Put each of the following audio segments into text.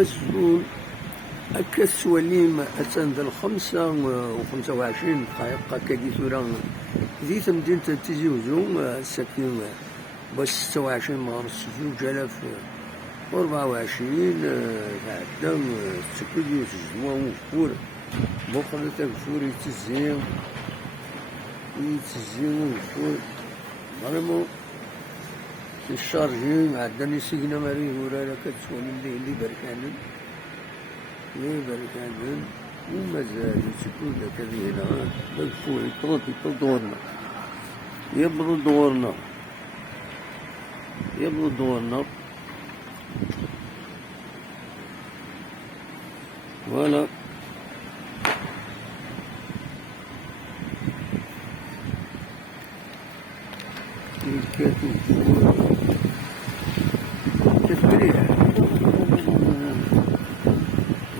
الزول هكا السواليم أتان ال5:25 هكا ثورة ذي مدينة تيزي وزو الساكن باش 26 2024 تعدى تسكل يوسجوا وفور بوخنا تكفور يتزين وفور فريمون الشارجين عداني سيقنا ماري ورالا كتسوالي اللي بركانن ومازال يتسكل داك هنا بكفور يبطل دورنا فوالا. كتبريح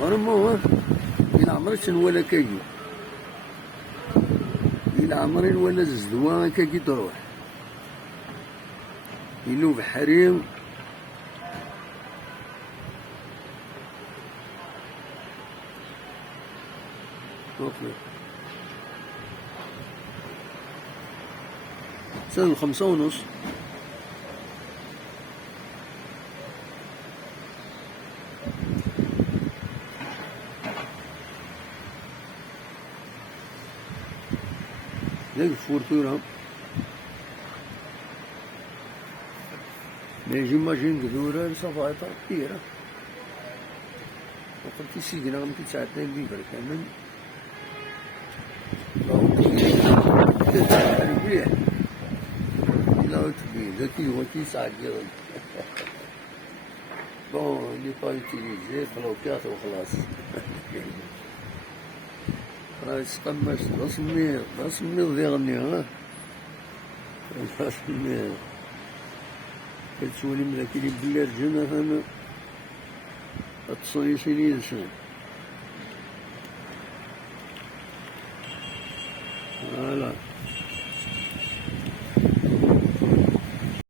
فريمون إلا عمرك ولا كاكي إلا عمرين ولا زدوا كاكي تروح إلو بحريم سنة 5:30. ذاك الفورتورة mais j'imagine que دورة صفايطة كبيرة وقلت سيقنا غمتي تساعدنا اللي بركانن ربيع لا تبين ذكي وكي ساعدين بون اللي با يوتيليزي بلوكات وخلاص راس قماش رسمي ذي غني ها رسمي كتسولي من ذاك اللي بلا رجل مثلا التصريص اللي يلسن فوالا.